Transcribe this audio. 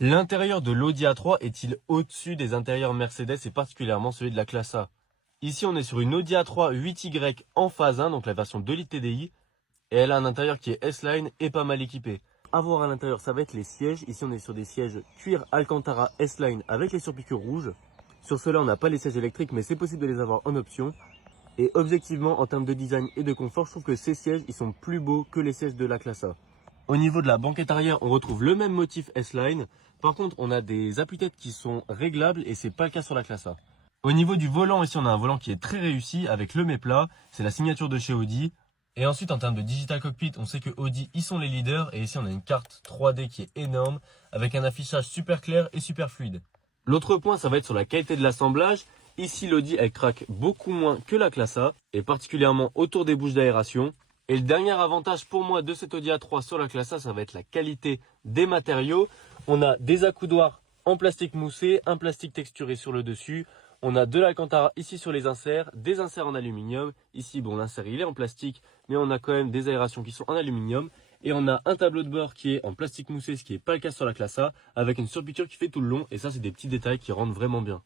L'intérieur de l'Audi A3 est-il au-dessus des intérieurs Mercedes et particulièrement celui de la classe A? Ici, on est sur une Audi A3 8Y en phase 1, donc la version 2 litres TDI, et elle a un intérieur qui est S-Line et pas mal équipé. À voir à l'intérieur, ça va être les sièges. Ici, on est sur des sièges cuir Alcantara S-Line avec les surpiqûres rouges. Sur ceux-là, on n'a pas les sièges électriques, mais c'est possible de les avoir en option. Et objectivement, en termes de design et de confort, je trouve que ces sièges, ils sont plus beaux que les sièges de la classe A. Au niveau de la banquette arrière, on retrouve le même motif S-Line. Par contre, on a des appuis-têtes qui sont réglables et c'est pas le cas sur la classe A. Au niveau du volant, ici, on a un volant qui est très réussi avec le mets-plat. C'est la signature de chez Audi. Et ensuite, en termes de digital cockpit, on sait que Audi, ils sont les leaders. Et ici, on a une carte 3D qui est énorme avec un affichage super clair et super fluide. L'autre point, ça va être sur la qualité de l'assemblage. Ici, l'Audi, elle craque beaucoup moins que la classe A, et particulièrement autour des bouches d'aération. Et le dernier avantage pour moi de cette Audi A3 sur la classe A, ça va être la qualité des matériaux. On a des accoudoirs en plastique moussé, un plastique texturé sur le dessus. On a de l'Alcantara ici sur les inserts, des inserts en aluminium. Ici, bon, l'insert, il est en plastique, mais on a quand même des aérations qui sont en aluminium. Et on a un tableau de bord qui est en plastique moussé, ce qui n'est pas le cas sur la classe A, avec une surpiqûre qui fait tout le long. Et ça, c'est des petits détails qui rendent vraiment bien.